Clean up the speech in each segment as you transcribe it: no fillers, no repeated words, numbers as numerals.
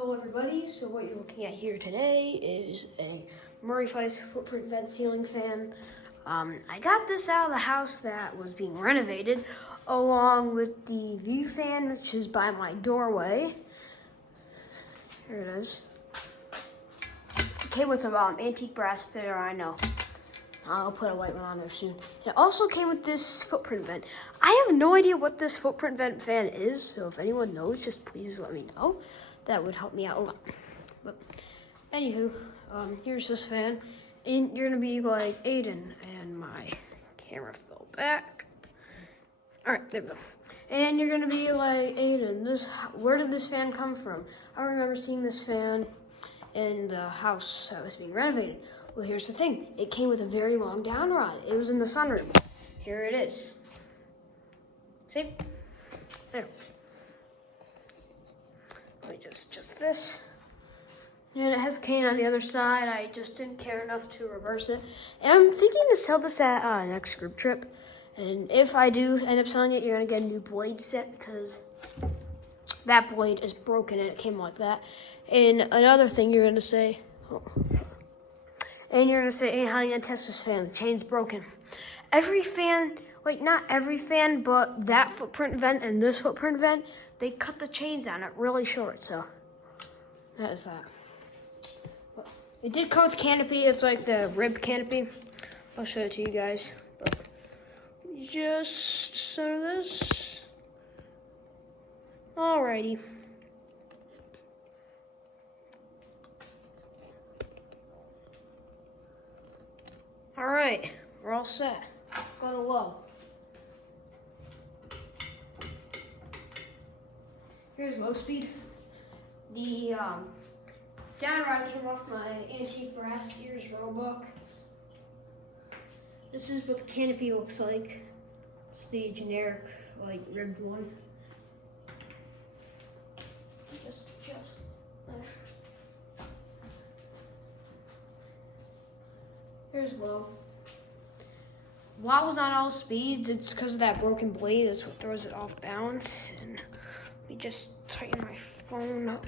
Hello everybody, so what you're looking at here today is a Murry Feiss footprint vent ceiling fan. I got this out of the house that was being renovated along with the view fan, which is by my doorway. Here it is. It came with an antique brass fitter, I know. I'll put a white one on there soon. It also came with this footprint vent. I have no idea what this footprint vent fan is, so if anyone knows, just please let me know. That would help me out a lot. But anywho, here's this fan. And you're gonna be like Aiden, and my camera fell back. All right, there we go. And you're gonna be like Aiden. Where did this fan come from? I remember seeing this fan in the house that was being renovated. Well, here's the thing. It came with a very long down rod. It was in the sunroom. Here it is. See? There. Let me just this. And it has a cane on the other side. I just didn't care enough to reverse it. And I'm thinking to sell this at next group trip. And if I do end up selling it, you're gonna get a new blade set because that blade is broken and it came like that. And another thing you're gonna say, hey, how are you gonna test this fan? The chain's broken. Every fan, like not every fan, but that footprint vent and this footprint vent, they cut the chains on it really short, so that is that. It did come with canopy. It's like the rib canopy. I'll show it to you guys. But just center this. Alrighty. Alright, we're all set. Go to low. Here's low speed. The down rod came off my antique brass Sears Roebuck. This is what the canopy looks like. It's the generic, like, ribbed one. Just there. Here's low. While I was on all speeds, it's because of that broken blade. That's what throws it off balance. And let me just tighten my phone up.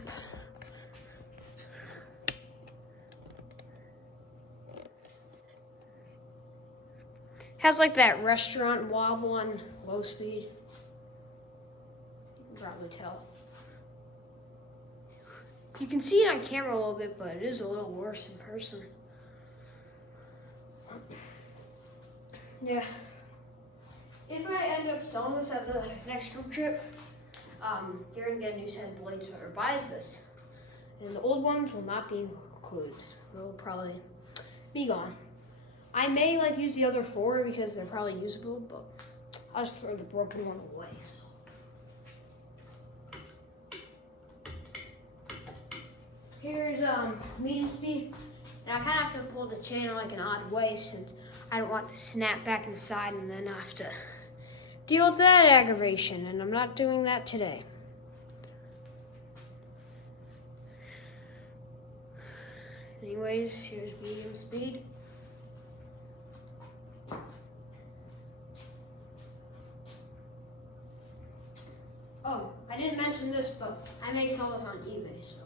Has like that restaurant wobble on low speed. You can probably tell. You can see it on camera a little bit, but it is a little worse in person. Yeah. If I end up selling this at the next group trip, you're gonna get a new set of blades. Whoever buys this, and the old ones will not be included. They'll probably be gone. I may use the other four because they're probably usable, but I'll just throw the broken one away. So. Here's medium speed, and I kind of have to pull the chain in like an odd way since I don't want to snap back inside and then I have to deal with that aggravation, and I'm not doing that today. Anyways, here's medium speed. Oh, I didn't mention this, but I may sell this on eBay, so.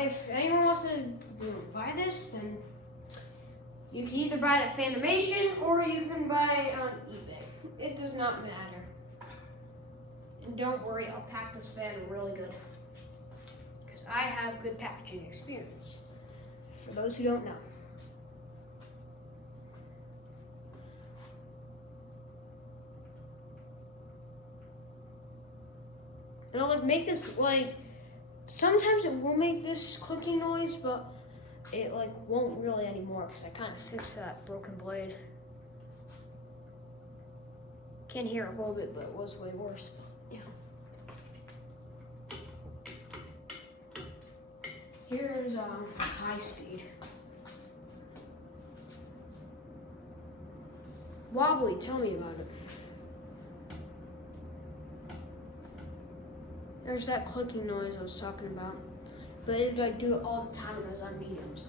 If anyone wants to buy this, then you can either buy it at Fanimation or you can buy it on eBay. It does not matter. And don't worry, I'll pack this fan really good. Because I have good packaging experience. For those who don't know. And I'll make this sometimes it will make this clicking noise, but it won't really anymore because I kind of fixed that broken blade. Can hear it a little bit, but it was way worse. Yeah. Here's high speed. Wobbly, tell me about it. There's that clicking noise I was talking about. But it would do it all the time when I was on medium, so.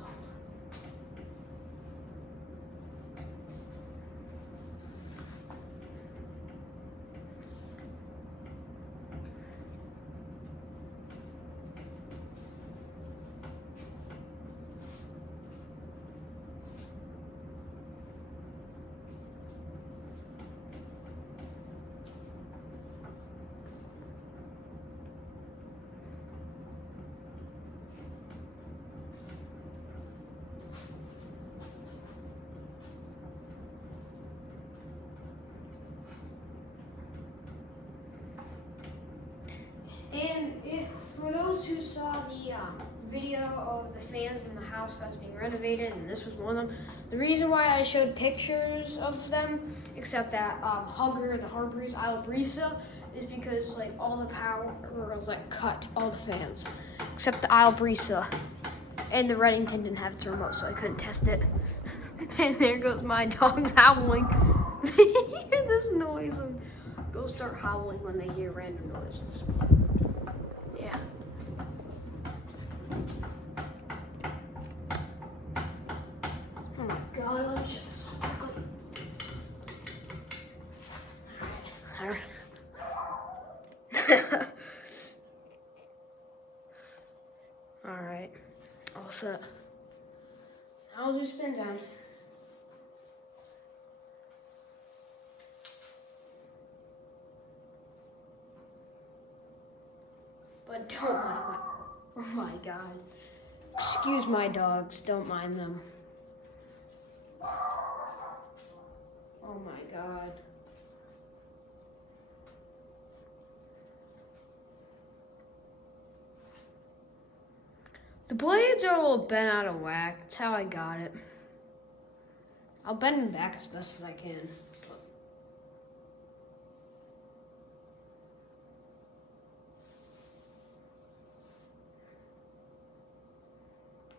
For those who saw the video of the fans in the house that was being renovated, and this was one of them, the reason why I showed pictures of them, except that Hugger, the Harbor's Isle Brisa, is because like all the power was like cut, all the fans, except the Isle Brisa. And the Reddington didn't have its remote, so I couldn't test it. And there goes my dogs howling. They hear this noise and they'll start howling when they hear random noises. Yeah. Oh my god, let me shut this off quickly. Alright. Alright. All set. I'll do spin down. But don't mind my, oh my god. Excuse my dogs, don't mind them. Oh my god. The blades are a little bent out of whack. That's how I got it. I'll bend them back as best as I can.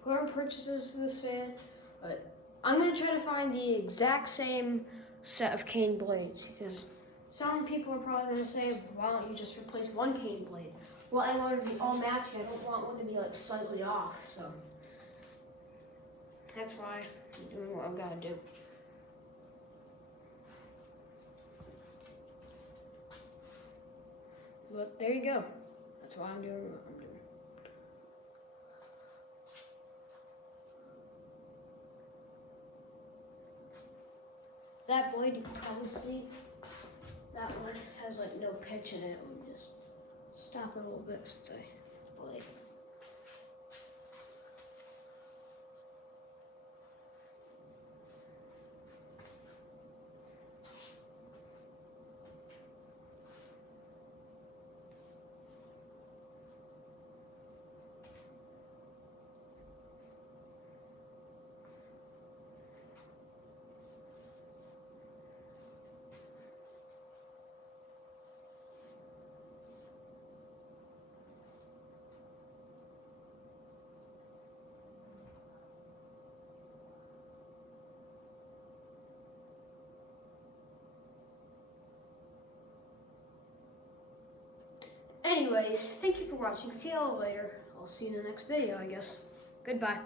Whoever purchases this fan, I'm gonna try to find the exact same set of cane blades, because some people are probably gonna say, why don't you just replace one cane blade? Well, I want it to be all matching. I don't want one to be like slightly off, so that's why I'm doing what I've gotta do. But there you go. That's why I'm doing what I'm doing. That blade, you can probably see, that one has like no pitch in it. Let me just stop it a little bit since I blade. Anyways, thank you for watching. See y'all later. I'll see you in the next video, I guess. Goodbye.